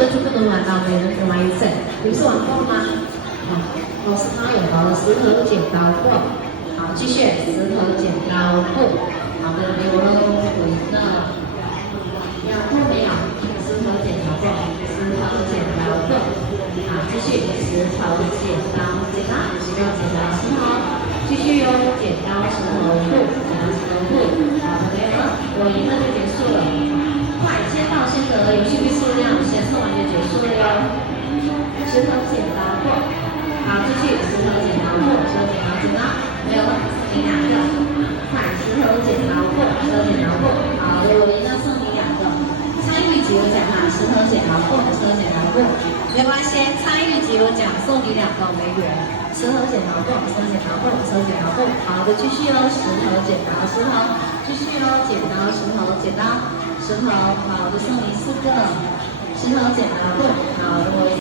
的就不能玩到，每人只玩一次。你是玩过吗？老师他有了石头剪刀布，好，继续石头剪刀布，好的，有了回的，有过没有？石头剪刀布，石头剪刀布，好，继续石头剪刀剪刀，石头剪刀石头，继续用剪刀石头布，剪刀石头布，好的没有了，我赢了就结束了，快，先到先得，游戏数量先测完就结束了哟，石头剪刀布。好，继续石头剪刀布，石头剪刀剪刀，没有了，赢2个。快，石头剪刀布，石头剪刀布。好，我赢了，送你2个。参与即有奖哈，石头剪刀布，石头剪刀布，没关系，参与即有奖，送你2个美元。石头剪刀布，石头剪刀布，石头剪刀布。好的，继续哦，石头剪刀石头，继续哦，剪刀石头剪刀石头。好的，送你4个。石头剪刀布。